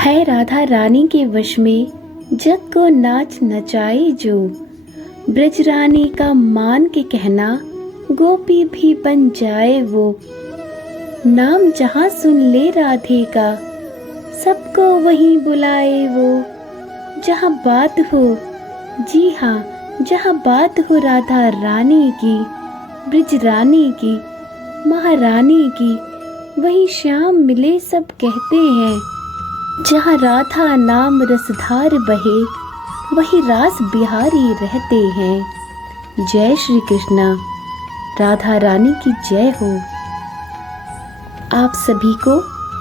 है राधा रानी के वश में जग को नाच नचाए जो। ब्रज रानी का मान के कहना गोपी भी बन जाए वो। नाम जहाँ सुन ले राधे का सबको वहीं बुलाए वो। जहाँ बात हो, जी हाँ, जहाँ बात हो राधा रानी की, ब्रज रानी की, महारानी की, वहीं श्याम मिले सब कहते हैं। जहाँ राधा नाम रसधार बहे वहीं रास बिहारी रहते हैं। जय श्री कृष्णा। राधा रानी की जय हो। आप सभी को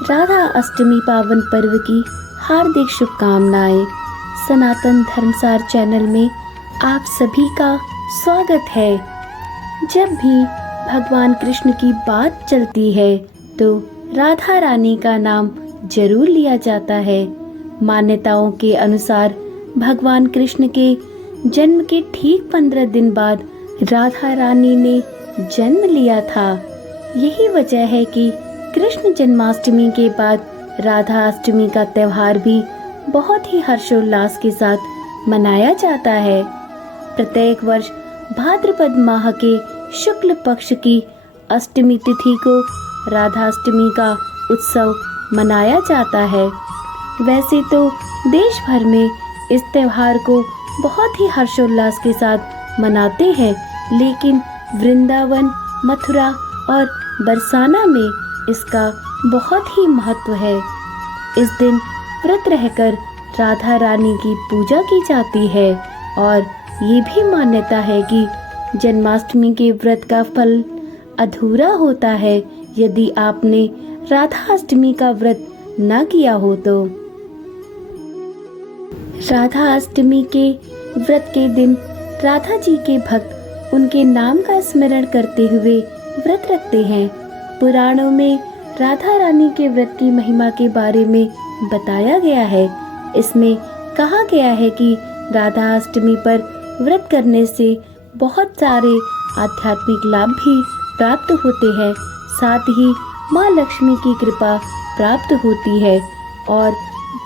राधा अष्टमी पावन पर्व की हार्दिक शुभकामनाएं। सनातन धर्मसार चैनल में आप सभी का स्वागत है। जब भी भगवान कृष्ण की बात चलती है तो राधा रानी का नाम जरूर लिया जाता है। मान्यताओं के अनुसार भगवान कृष्ण के जन्म के ठीक 15 दिन बाद राधा रानी ने जन्म लिया था। यही वजह है कि कृष्ण जन्माष्टमी के बाद राधा अष्टमी का त्योहार भी बहुत ही हर्षोल्लास के साथ मनाया जाता है। प्रत्येक वर्ष भाद्रपद माह के शुक्ल पक्ष की अष्टमी तिथि को राधा अष्टमी का उत्सव मनाया जाता है। वैसे तो देश भर में इस त्योहार को बहुत ही हर्षोल्लास के साथ मनाते हैं, लेकिन वृंदावन, मथुरा और बरसाना में इसका बहुत ही महत्व है। इस दिन व्रत रहकर राधा रानी की पूजा की जाती है और ये भी मान्यता है कि जन्माष्टमी के व्रत का फल अधूरा होता है यदि आपने राधा अष्टमी का व्रत न किया हो तो। राधा अष्टमी के व्रत के दिन राधा जी के भक्त उनके नाम का स्मरण करते हुए व्रत रखते हैं। पुराणों में राधा रानी के व्रत की महिमा के बारे में बताया गया है। इसमें कहा गया है कि राधा अष्टमी पर व्रत करने से बहुत सारे आध्यात्मिक लाभ भी प्राप्त होते हैं, साथ ही माँ लक्ष्मी की कृपा प्राप्त होती है और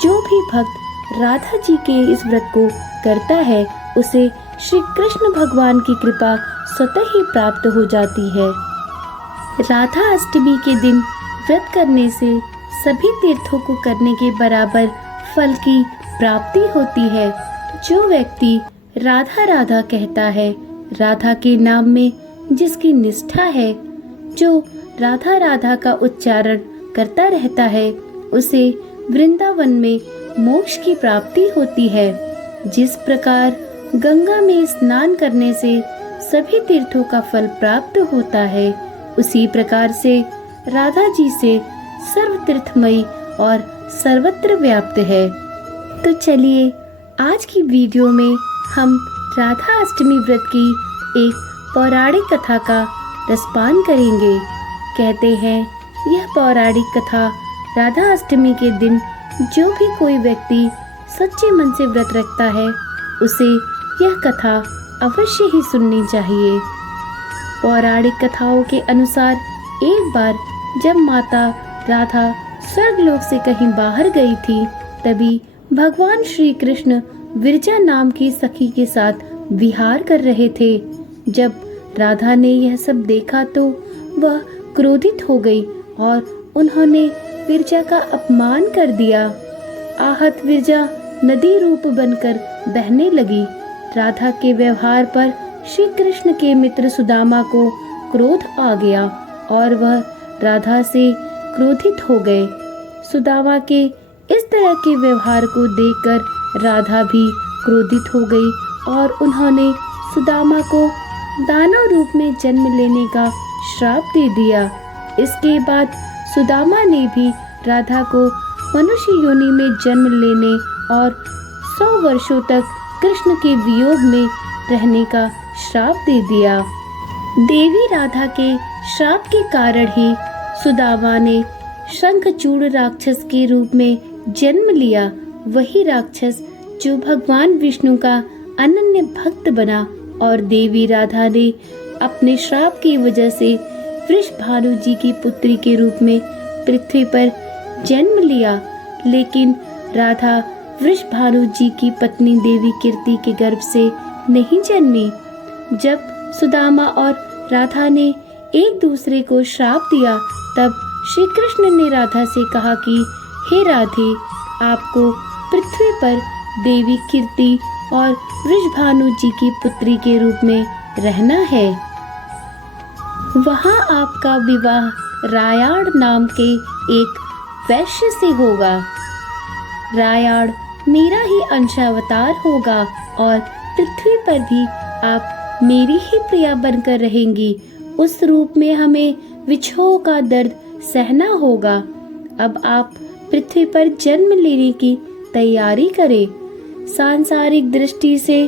जो भी भक्त राधा जी के इस व्रत को करता है उसे श्री कृष्ण भगवान की कृपा स्वतः ही प्राप्त हो जाती है। राधा अष्टमी के दिन व्रत करने से सभी तीर्थों को करने के बराबर फल की प्राप्ति होती है। जो व्यक्ति राधा राधा कहता है, राधा के नाम में जिसकी निष्ठा है, जो राधा राधा का उच्चारण करता रहता है, उसे वृंदावन में मोक्ष की प्राप्ति होती है। जिस प्रकार गंगा में स्नान करने से सभी तीर्थों का फल प्राप्त होता है, उसी प्रकार से राधा जी से सर्व तीर्थमयी और सर्वत्र व्याप्त है। तो चलिए आज की वीडियो में हम राधा अष्टमी व्रत की एक पौराणिक कथा का रसपान करेंगे। कहते हैं यह पौराणिक कथा राधा अष्टमी के दिन जो भी कोई व्यक्ति सच्चे मन से व्रत रखता है उसे यह कथा अवश्य ही सुननी चाहिए। पौराणिक कथाओं के अनुसार एक बार जब माता राधा स्वर्गलोक से कहीं बाहर गई थी, तभी भगवान श्री कृष्ण विरजा नाम की सखी के साथ विहार कर रहे थे। जब राधा ने यह सब देखा तो वह क्रोधित हो गई और उन्होंने विरजा का अपमान कर दिया। आहत विरजा नदी रूप बनकर बहने लगी। राधा के व्यवहार पर श्री कृष्ण के मित्र सुदामा को क्रोध आ गया और वह राधा से क्रोधित हो गए। सुदामा के इस तरह के व्यवहार को देखकर राधा भी क्रोधित हो गई और उन्होंने सुदामा को दानव रूप में जन्म लेने का श्राप दे दिया। इसके बाद सुदामा ने भी राधा को मनुष्य योनि में जन्म लेने और 100 वर्षों तक कृष्ण के वियोग में रहने का श्राप दे दिया। देवी राधा के श्राप के कारण ही सुदामा ने शंखचूड़ राक्षस के रूप में जन्म लिया। वही राक्षस जो भगवान विष्णु का अनन्य भक्त बना और देवी राधा ने अपने श्राप की वजह से वृषभानु जी की पुत्री के रूप में पृथ्वी पर जन्म लिया। लेकिन राधा वृषभानु जी की पत्नी देवी कीर्ति के गर्भ से नहीं जन्मी। जब सुदामा और राधा ने एक दूसरे को श्राप दिया, तब श्री कृष्ण ने राधा से कहा कि हे राधे, आपको पृथ्वी पर देवी कीर्ति और वृषभानु जी की पुत्री के रूप में रहना है। वहाँ आपका विवाह रायाड़ नाम के एक वैश्य से होगा। रायाड़ मेरा ही अंशावतार होगा और पृथ्वी पर भी आप मेरी ही प्रिया बनकर रहेंगी। उस रूप में हमें विछोह का दर्द सहना होगा। अब आप पृथ्वी पर जन्म लेने की तैयारी करें। सांसारिक दृष्टि से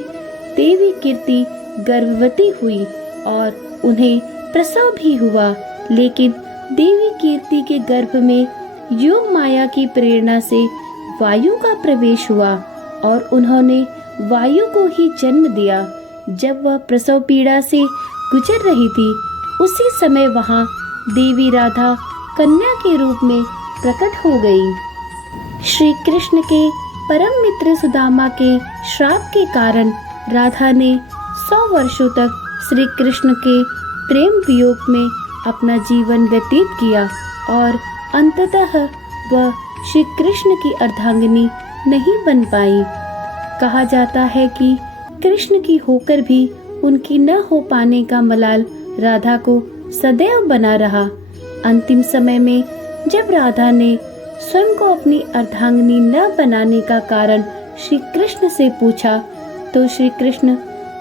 देवी कीर्ति गर्भवती हुई और उन्हें प्रसव भी हुआ, लेकिन देवी कीर्ति के गर्भ में योग माया की प्रेरणा से वायु का प्रवेश हुआ और उन्होंने वायु को ही जन्म दिया। जब वह प्रसव पीड़ा से गुजर रही थी, उसी समय वहां देवी राधा कन्या के रूप में प्रकट हो गई। श्री कृष्ण के परम मित्र सुदामा के श्राप के कारण राधा ने 100 वर्षों तक श्री कृष्ण के प्रेम वियोग में अपना जीवन व्यतीत किया और अंततः वह श्री कृष्ण की अर्धांगिनी नहीं बन पाई। कहा जाता है कि कृष्ण की होकर भी उनकी न हो पाने का मलाल राधा को सदैव बना रहा। अंतिम समय में जब राधा ने स्वयं को अपनी अर्धांगिनी न बनाने का कारण श्री कृष्ण से पूछा, तो श्री कृष्ण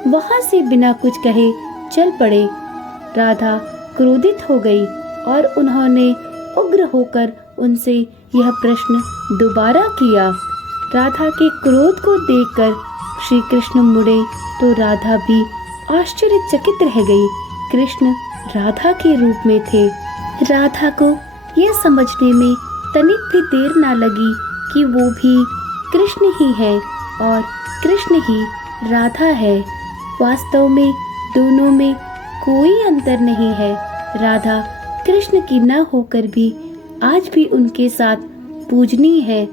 वहां से बिना कुछ कहे चल पड़े। राधा क्रोधित हो गई और उन्होंने उग्र होकर उनसे यह प्रश्न दोबारा किया। राधा के क्रोध को देखकर श्री कृष्ण मुड़े तो राधा भी आश्चर्यचकित रह गई। कृष्ण राधा के रूप में थे। राधा को यह समझने में तनिक भी देर ना लगी कि वो भी कृष्ण ही है और कृष्ण ही राधा है। वास्तव में दोनों में कोई अंतर नहीं है। राधा कृष्ण की न होकर भी आज भी उनके साथ पूजनीय है।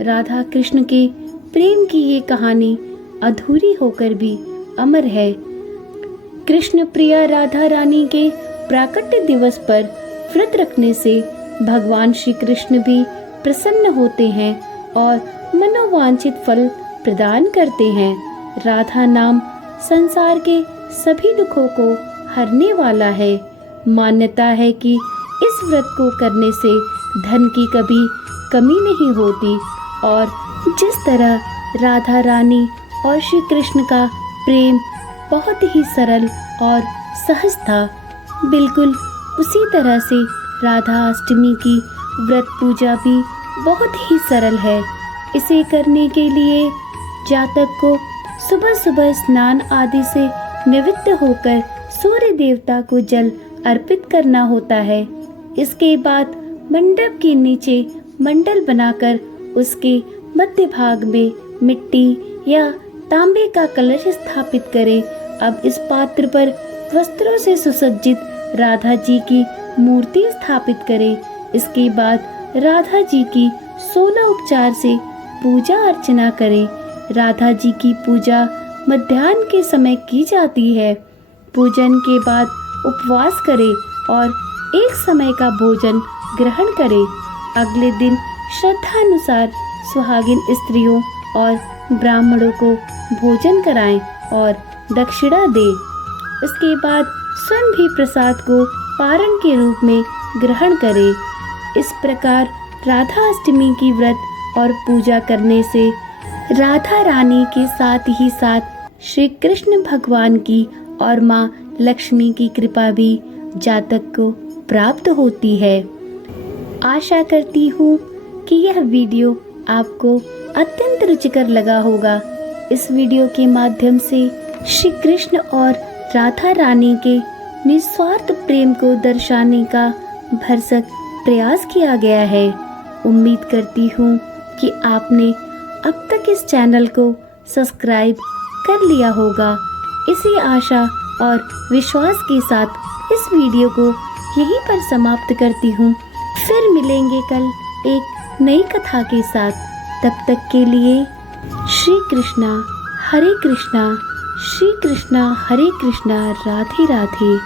राधा कृष्ण के प्रेम की ये कहानी अधूरी होकर भी अमर है। कृष्ण प्रिया राधा रानी के प्राकट्य दिवस पर व्रत रखने से भगवान श्री कृष्ण भी प्रसन्न होते हैं और मनोवांछित फल प्रदान करते हैं। राधा नाम संसार के सभी दुखों को हरने वाला है। मान्यता है कि इस व्रत को करने से धन की कभी कमी नहीं होती और जिस तरह राधा रानी और श्री कृष्ण का प्रेम बहुत ही सरल और सहज था, बिल्कुल उसी तरह से राधा अष्टमी की व्रत पूजा भी बहुत ही सरल है। इसे करने के लिए जातक को सुबह सुबह स्नान आदि से निवृत्त होकर सूर्य देवता को जल अर्पित करना होता है। इसके बाद मंडप के नीचे मंडल बनाकर उसके मध्य भाग में मिट्टी या तांबे का कलश स्थापित करें। अब इस पात्र पर वस्त्रों से सुसज्जित राधा जी की मूर्ति स्थापित करें। इसके बाद राधा जी की 16 उपचार से पूजा अर्चना करें। राधा जी की पूजा मध्याह्न के समय की जाती है। पूजन के बाद उपवास करें और एक समय का भोजन ग्रहण करें। अगले दिन श्रद्धानुसार सुहागिन स्त्रियों और ब्राह्मणों को भोजन कराएं और दक्षिणा दें। उसके बाद स्वयं भी प्रसाद को पारण के रूप में ग्रहण करें। इस प्रकार राधा अष्टमी की व्रत और पूजा करने से राधा रानी के साथ ही साथ श्री कृष्ण भगवान की और माँ लक्ष्मी की कृपा भी जातक को प्राप्त होती है। आशा करती हूँ कि यह वीडियो आपको अत्यंत रुचिकर लगा होगा। इस वीडियो के माध्यम से श्री कृष्ण और राधा रानी के निस्वार्थ प्रेम को दर्शाने का भरसक प्रयास किया गया है। उम्मीद करती हूँ कि आपने अब तक इस चैनल को सब्सक्राइब कर लिया होगा। इसी आशा और विश्वास के साथ इस वीडियो को यहीं पर समाप्त करती हूँ। फिर मिलेंगे कल एक नई कथा के साथ। तब तक के लिए श्री कृष्णा हरे कृष्णा, श्री कृष्णा हरे कृष्णा, राधे राधे।